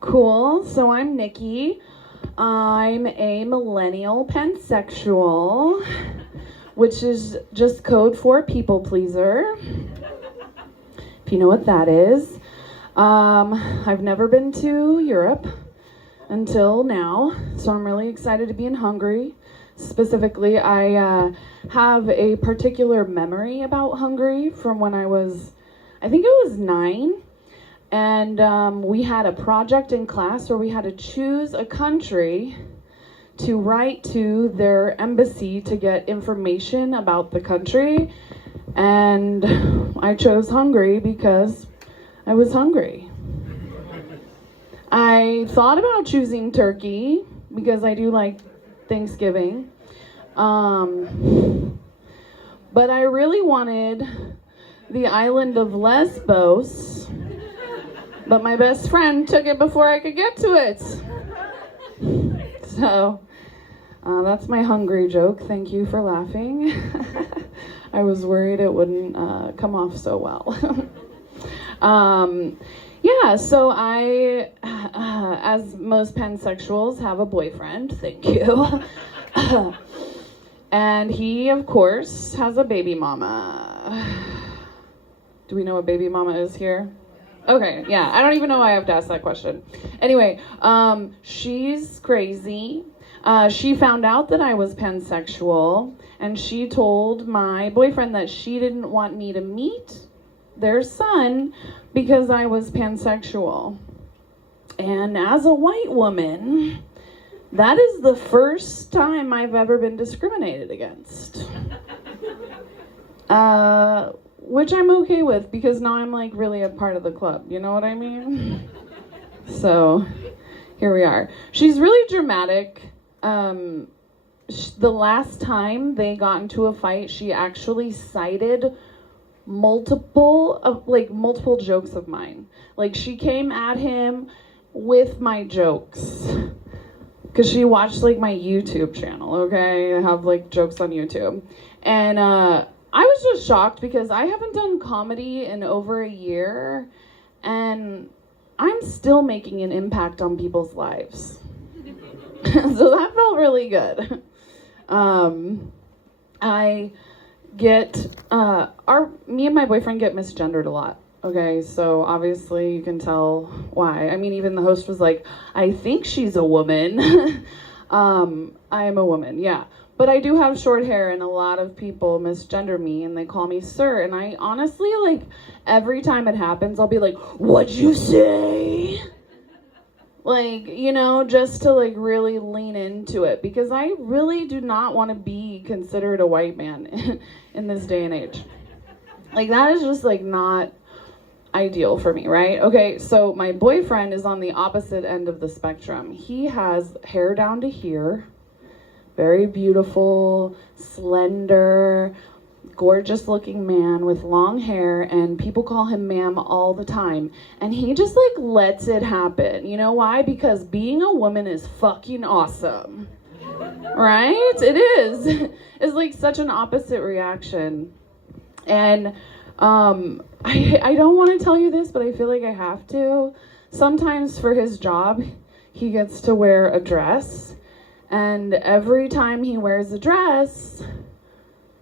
Cool. So I'm Nicki. I'm a millennial pansexual, which is just code for people pleaser, if you know what that is. I've never been to Europe until now, so I'm really excited to be in Hungary. Specifically, I have a particular memory about Hungary from when I think it was 9. And we had a project in class where we had to choose a country to write to their embassy to get information about the country. And I chose Hungary because I was hungry. I thought about choosing Turkey because I do like Thanksgiving. But I really wanted the island of Lesbos. But my best friend took it before I could get to it. So, that's my Hungry joke. Thank you for laughing. I was worried it wouldn't come off so well. Yeah, so I, as most pansexuals, have a boyfriend. Thank you. And he, of course, has a baby mama. Do we know what baby mama is here? Okay, yeah, I don't even know why I have to ask that question. Anyway, she's crazy. She found out that I was pansexual, and she told my boyfriend that she didn't want me to meet their son because I was pansexual. And as a white woman, that is the first time I've ever been discriminated against. Which I'm okay with because now I'm like really a part of the club, you know what I mean? So here we are. She's really dramatic. The last time they got into a fight, she actually cited multiple jokes of mine. Like she came at him with my jokes. Cause she watched like my YouTube channel, okay? I have like jokes on YouTube. And I was just shocked because I haven't done comedy in over a year and I'm still making an impact on people's lives. So that felt really good. Me and my boyfriend get misgendered a lot. Okay, so obviously you can tell why. I mean, even the host was like, I think she's a woman. I am a woman, yeah. But I do have short hair and a lot of people misgender me and they call me sir. And I honestly, like, every time it happens, I'll be like, what'd you say? Like, you know, just to like really lean into it because I really do not want to be considered a white man in this day and age. Like, that is just like not ideal for me, right? Okay, so my boyfriend is on the opposite end of the spectrum. He has hair down to here. Very beautiful, slender, gorgeous looking man with long hair, and people call him ma'am all the time. And he just like lets it happen. You know why? Because being a woman is fucking awesome. Right? It is. It's like such an opposite reaction. And I don't want to tell you this, but I feel like I have to. Sometimes for his job, he gets to wear a dress. And every time he wears a dress,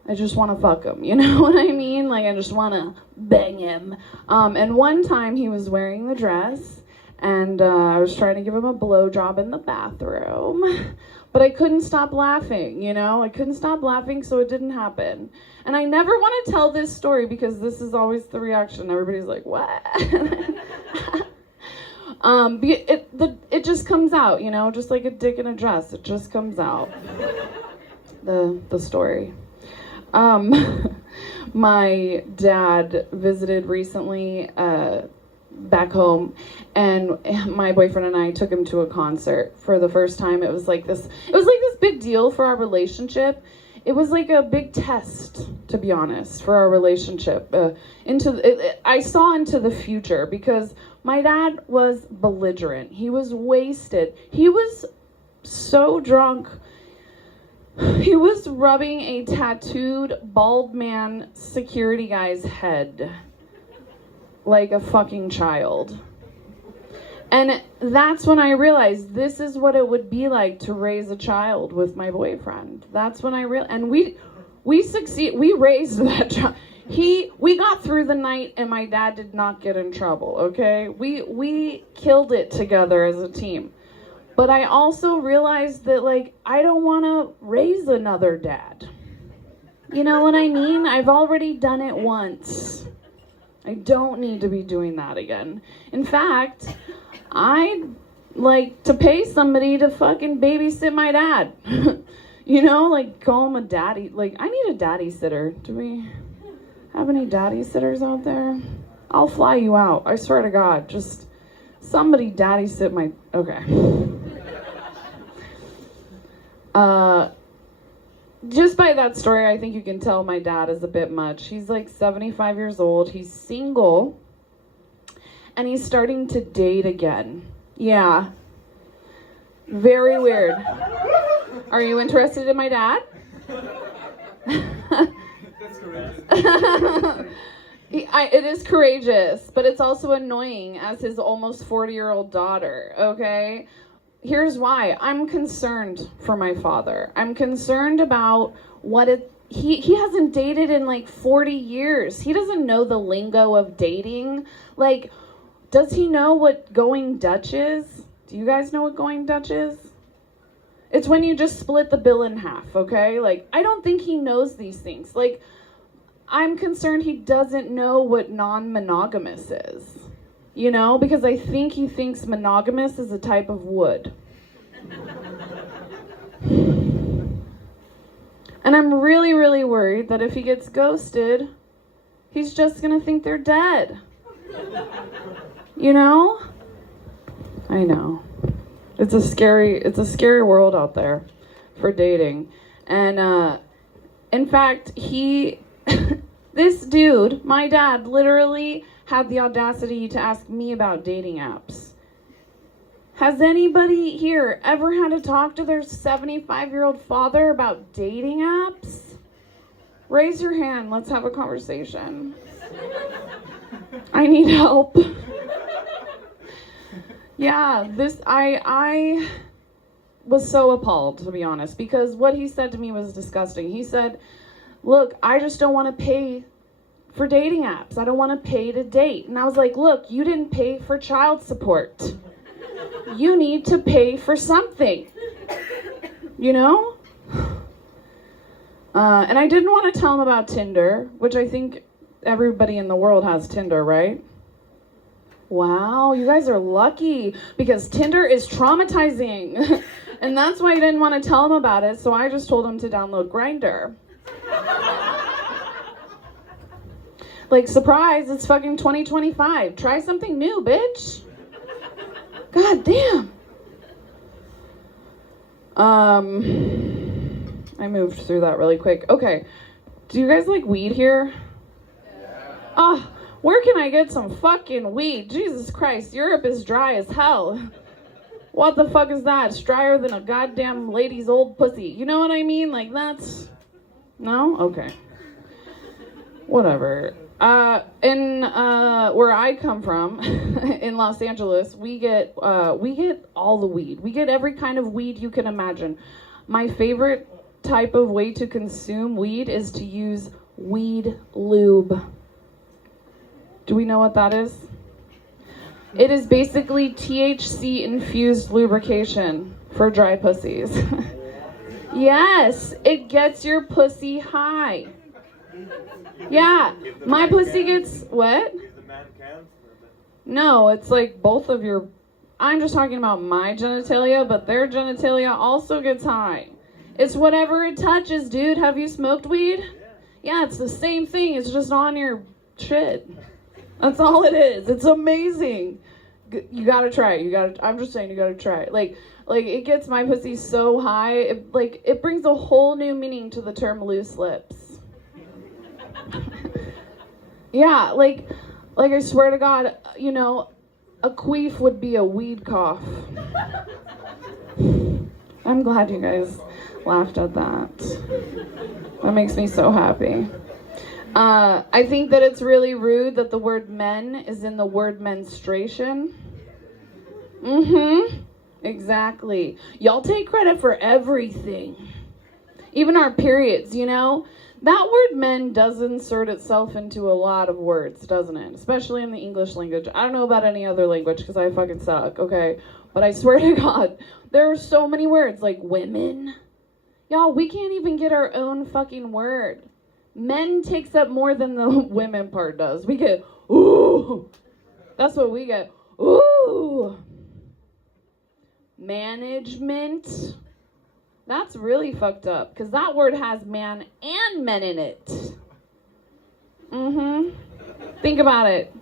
I just want to fuck him. You know what I mean? Like, I just want to bang him. And one time he was wearing the dress, and I was trying to give him a blowjob in the bathroom. But I couldn't stop laughing, you know? I couldn't stop laughing, so it didn't happen. And I never want to tell this story because this is always the reaction. Everybody's like, what? It just comes out, you know, just like a dick in a dress. It just comes out. The story. My dad visited recently back home, and my boyfriend and I took him to a concert for the first time. It was like this big deal for our relationship. It was like a big test, to be honest, for our relationship. I saw into the future because my dad was belligerent. He was wasted. He was so drunk. He was rubbing a tattooed bald man security guy's head like a fucking child. And that's when I realized this is what it would be like to raise a child with my boyfriend. That's when I realized, and we succeed. We raised that child. We got through the night, and my dad did not get in trouble. Okay, we killed it together as a team. But I also realized that, like, I don't want to raise another dad. You know what I mean? I've already done it once. I don't need to be doing that again. In fact, I'd like to pay somebody to fucking babysit my dad. You know, like, call him a daddy. Like, I need a daddy sitter. Do we have any daddy sitters out there? I'll fly you out. I swear to God. Just somebody daddy sit my... Okay. Just by that story, I think you can tell my dad is a bit much. He's like 75 years old. He's single. And he's starting to date again. Yeah. Very weird. Are you interested in my dad? That's courageous. It is courageous, but it's also annoying as his almost 40-year-old daughter, okay? Here's why. I'm concerned for my father. I'm concerned about he hasn't dated in like 40 years. He doesn't know the lingo of dating. Like, does he know what going Dutch is? Do you guys know what going Dutch is? It's when you just split the bill in half, okay? Like, I don't think he knows these things. Like, I'm concerned he doesn't know what non-monogamous is. You know, because I think he thinks monogamous is a type of wood. And I'm really, really worried that if he gets ghosted, he's just gonna think they're dead. You know? I know. It's a scary world out there for dating. And in fact, this dude, my dad, literally had the audacity to ask me about dating apps. Has anybody here ever had to talk to their 75-year-old father about dating apps? Raise your hand. Let's have a conversation. I need help. Yeah, I was so appalled, to be honest, because what he said to me was disgusting. He said, look, I just don't want to pay for dating apps. I don't want to pay to date. And I was like, look, you didn't pay for child support. You need to pay for something. You know? And I didn't want to tell him about Tinder, which I think everybody in the world has Tinder, right? Wow, you guys are lucky because Tinder is traumatizing. And that's why I didn't want to tell him about it, so I just told him to download Grindr. Like, surprise, it's fucking 2025. Try something new, bitch. God damn. I moved through that really quick. Okay, do you guys like weed here? Yeah. Where can I get some fucking weed? Jesus Christ, Europe is dry as hell. What the fuck is that? It's drier than a goddamn lady's old pussy. You know what I mean? Like, that's... No? Okay. Whatever. In where I come from, in Los Angeles, we get all the weed. We get every kind of weed you can imagine. My favorite type of way to consume weed is to use weed lube. Do we know what that is? It is basically THC infused lubrication for dry pussies. Yes, it gets your pussy high. Yeah, my pussy gets, what? No, it's like both of your, I'm just talking about my genitalia, but their genitalia also gets high. It's whatever it touches, dude. Have you smoked weed? Yeah, it's the same thing. It's just on your shit. That's all it is. It's amazing. You gotta try it. I'm just saying, you gotta try it. Like it gets my pussy so high. It brings a whole new meaning to the term loose lips. Yeah, like I swear to God, you know, a queef would be a weed cough. I'm glad you guys laughed at that. That makes me so happy. I think that it's really rude that the word men is in the word menstruation. Mm-hmm. Exactly. Y'all take credit for everything. Even our periods, you know? That word men does insert itself into a lot of words, doesn't it? Especially in the English language. I don't know about any other language because I fucking suck, okay? But I swear to God, there are so many words like women. Y'all, we can't even get our own fucking word. Men takes up more than the women part does. We get, ooh. That's what we get. Ooh. Management. That's really fucked up because that word has man and men in it. Mm-hmm. Think about it.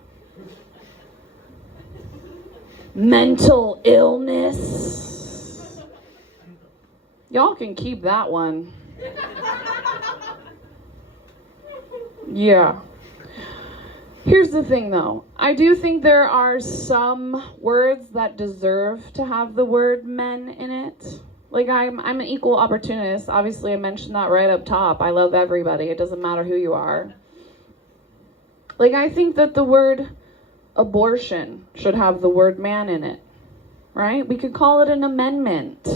Mental illness. Y'all can keep that one. Yeah. Here's the thing though. I do think there are some words that deserve to have the word men in it. Like, I'm an equal opportunist. Obviously, I mentioned that right up top. I love everybody. It doesn't matter who you are. Like, I think that the word abortion should have the word man in it. Right? We could call it an amendment.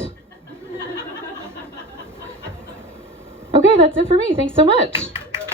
Okay, that's it for me. Thanks so much.